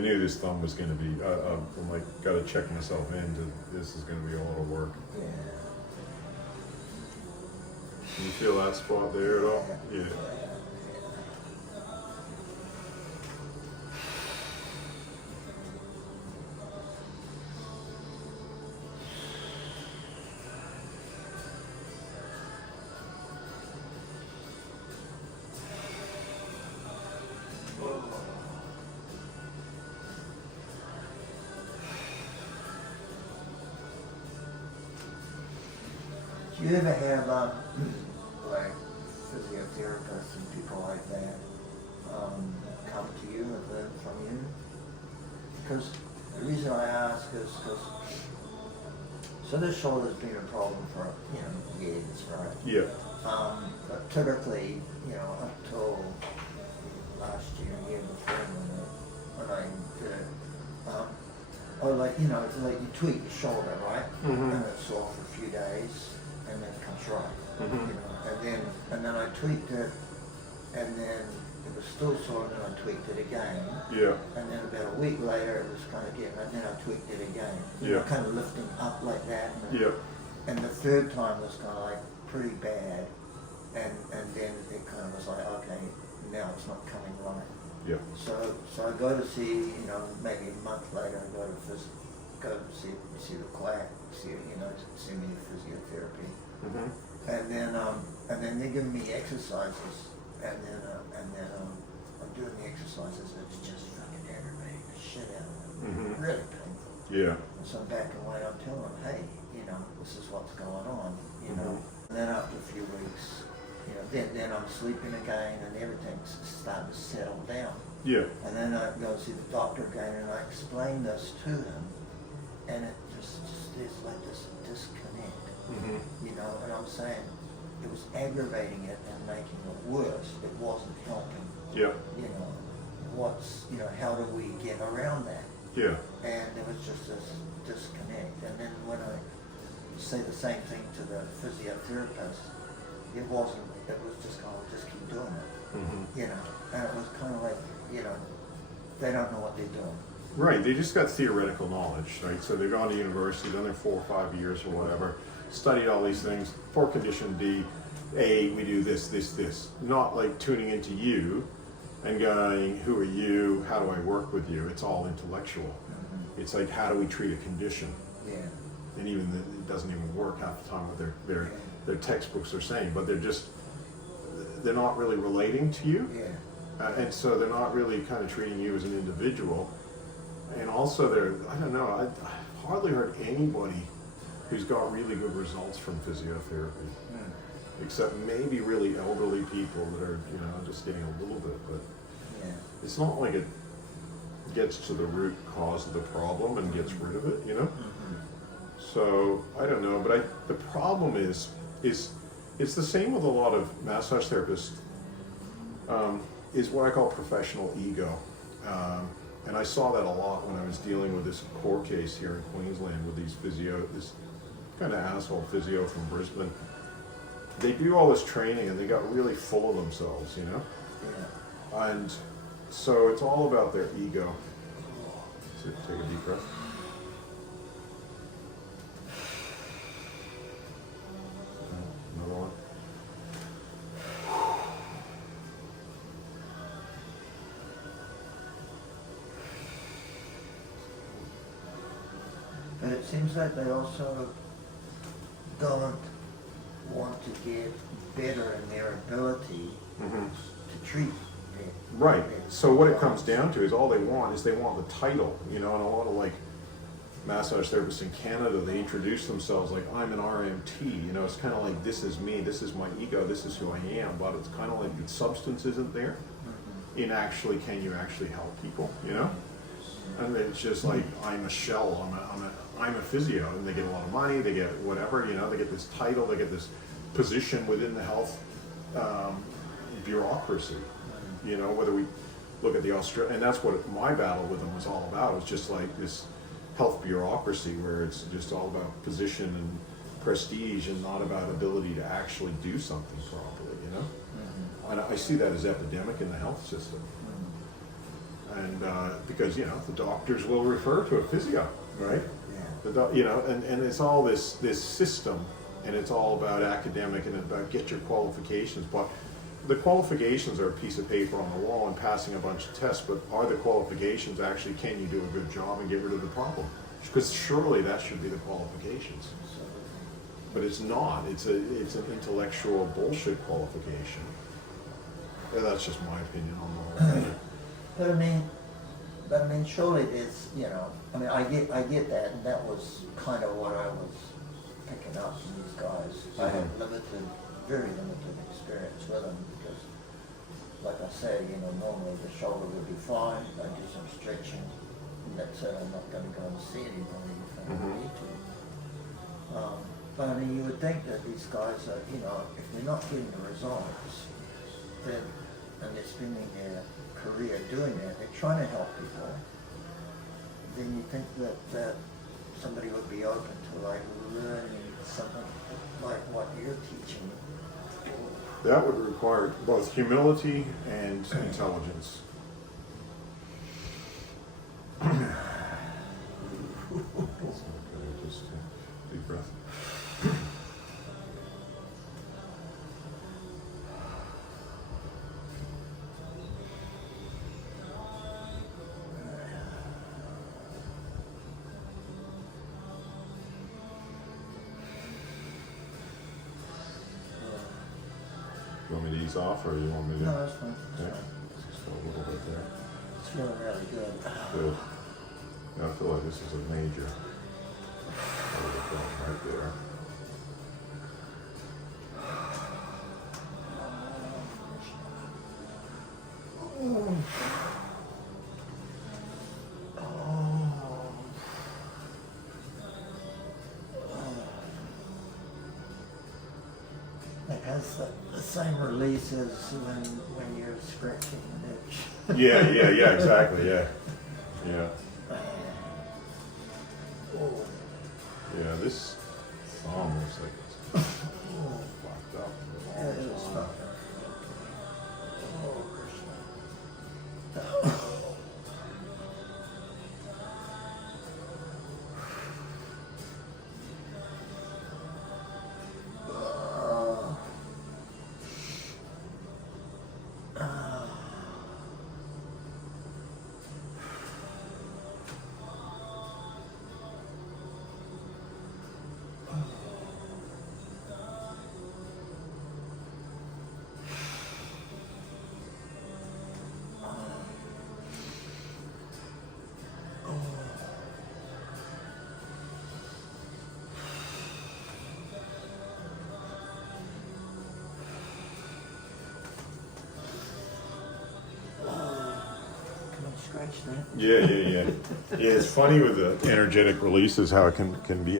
I knew this thumb was going to be, I'm like, got to check myself into, this is going to be a lot of work. Yeah. Can you feel that spot there at all? Yeah. Do you ever have like physiotherapists and people like that come to you and learn from you? Because the reason I ask is because so this shoulder's been a problem for years, right? Yeah. But typically, up till last year before when I did it, or it's like you tweak the shoulder, right? Mm-hmm. And it's sore for a few days, and then it comes right. Mm-hmm. And then I tweaked it, and then it was still sore, and then I tweaked it again. Yeah. And then about a week later, it was kind of again, and then I tweaked it again. Yeah. Kind of lifting up like that. Yeah. And the third time was kind of like pretty bad, and then it kind of was like, okay, now it's not coming right. Yeah. So I go to see, maybe a month later, I go to see the quack, see me physiotherapy, and then they're giving me exercises, and then I'm doing the exercises. It's just fucking aggravating the shit out of them, really painful. Yeah. And so I'm back away. I'm telling them, hey, this is what's going on, And then after a few weeks, then I'm sleeping again and everything's starting to settle down. Yeah. And then I go see the doctor again and I explain this to him, and it just there's like this disconnect, and I'm saying it was aggravating it and making it worse. It wasn't helping. Yeah. How do we get around that? Yeah. And there was just this disconnect. And then when I say the same thing to the physiotherapist, it was just kind of just keep doing it, and it was kind of like, they don't know what they're doing. Right, they just got theoretical knowledge, right? So they've gone to university, done their 4 or 5 years or whatever, studied all these things. For condition D, A, we do this, this, this. Not like tuning into you and going, who are you? How do I work with you? It's all intellectual. It's like, how do we treat a condition? Yeah. And even it doesn't even work half the time what their textbooks are saying, but they're not really relating to you. Yeah. And so they're not really kind of treating you as an individual. And also I don't know, I've hardly heard anybody who's got really good results from physiotherapy. Except maybe really elderly people that are, just getting a little bit, but it's not like it gets to the root cause of the problem and gets rid of it, So, I don't know, but the problem is it's the same with a lot of massage therapists, is what I call professional ego. And I saw that a lot when I was dealing with this court case here in Queensland with this kind of asshole physio from Brisbane. They do all this training and they got really full of themselves, Yeah. And so it's all about their ego. So take a deep breath. Another one. But it seems like they also don't want to get better in their ability to treat it. Right. So what it comes down to is all they want the title, and a lot of like massage therapists in Canada, they introduce themselves like, I'm an RMT, it's kind of like, this is me, this is my ego, this is who I am, but it's kind of like the substance isn't there in actually, can you actually help people, And it's just like, I'm a shell, I'm a physio, and they get a lot of money, they get whatever, they get this title, they get this position within the health bureaucracy, whether we look at the Australia, and that's what my battle with them was all about. It's just like this health bureaucracy where it's just all about position and prestige and not about ability to actually do something properly, And I see that as epidemic in the health system. And because, you know, the doctors will refer to a physio, right? Yeah. You know, and it's all this system, and it's all about academic and about get your qualifications. But the qualifications are a piece of paper on the wall and passing a bunch of tests, but are the qualifications actually, can you do a good job and get rid of the problem? Because surely that should be the qualifications. But it's not. It's an intellectual bullshit qualification. Yeah, that's just my opinion on the whole thing. But I mean, surely there's, you know, I mean, I get that, and that was kind of what I was picking up from these guys. I had very limited experience with them because, like I said, you know, normally the shoulder would be fine. I do some stretching, and that's it. I'm not going to go and see anybody if I don't need to. But I mean, you would think that these guys are, you know, if they're not getting the results, then, and they're spending their career doing that, they're trying to help people, then you think that somebody would be open to like learning something like what you're teaching. That would require both humility and intelligence. Just deep breath. You want me to ease off, or you want me to? No, that's fine. Yeah. That's fine. Just a little bit there. It's feeling really good. Good. Yeah, I feel like this is a major. Right there. It has the same release as when you're scratching an itch. Yeah, exactly, yeah. Yeah, this thumb looks like it's fucked up. Yeah, it is fucked up. Scratch that. Yeah. Yeah, it's funny with the energetic releases how it can be.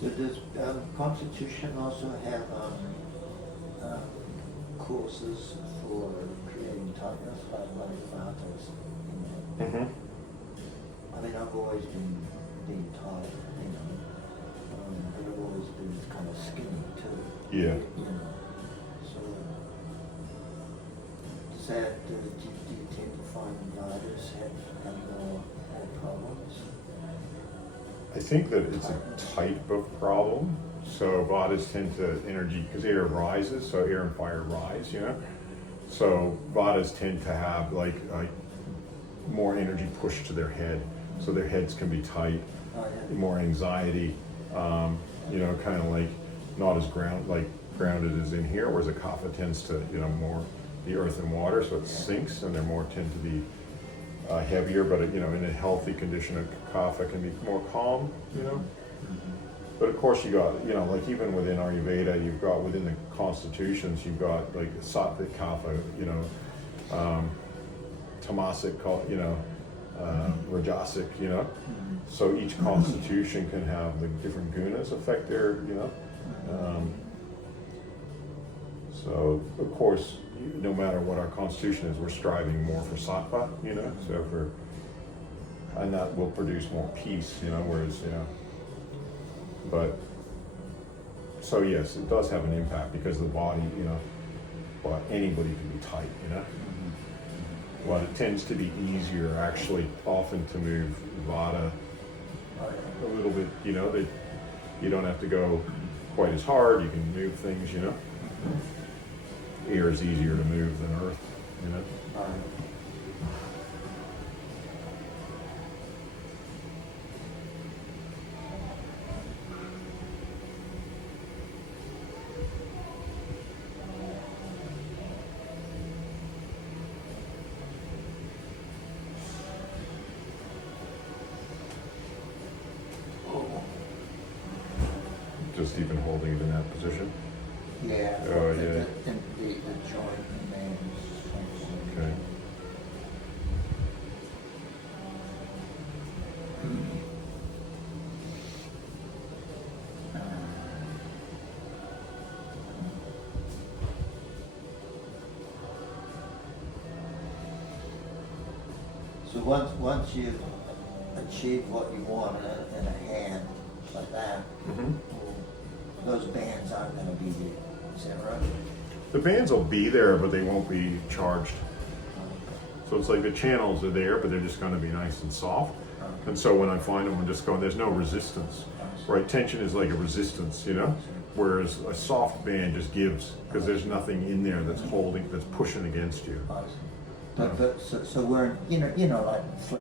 So does Constitution also have courses for creating tightness, like Pilates? Mm-hmm. I mean, I've always been tight, you know, but I've always been kind of skinny too. Yeah. You know, so does that, do you tend to find riders have more problems? I think that it's a type of problem. So Vadas tend to energy, because air rises, so air and fire rise, you know? So Vadas tend to have like more energy pushed to their head. So their heads can be tight, more anxiety, you know, kind of like not as grounded as in here, whereas a kapha tends to, you know, more the earth and water, so it sinks, and they're more tend to be heavier, but you know, in a healthy condition, a kapha can be more calm, you know. But of course you got, you know, like even within Ayurveda, you've got within the constitutions, you've got like Sattvic, Kapha, you know, Tamasic, you know, Rajasic, you know. So each constitution can have the different gunas affect their, you know. So of course, no matter what our constitution is, we're striving more for sattva, you know. So and that will produce more peace, you know. Whereas, you know, but so yes, it does have an impact because the body, you know, well, anybody can be tight, you know. Well, it tends to be easier actually often to move Vata a little bit, you know, that you don't have to go quite as hard, you can move things, you know. Air is easier to move than earth, you know. Just even holding it in that position. Yeah. Oh, yeah. The joint remains. Okay. So once you've achieved what you want in a hand like that, those bands aren't going to be there. Is that right? The bands will be there, but they won't be charged. So it's like the channels are there, but they're just going to be nice and soft. And so when I find them, I'm just going, there's no resistance, right? Tension is like a resistance, you know? Whereas a soft band just gives, because there's nothing in there that's holding, that's pushing against you. But so we're, you know, like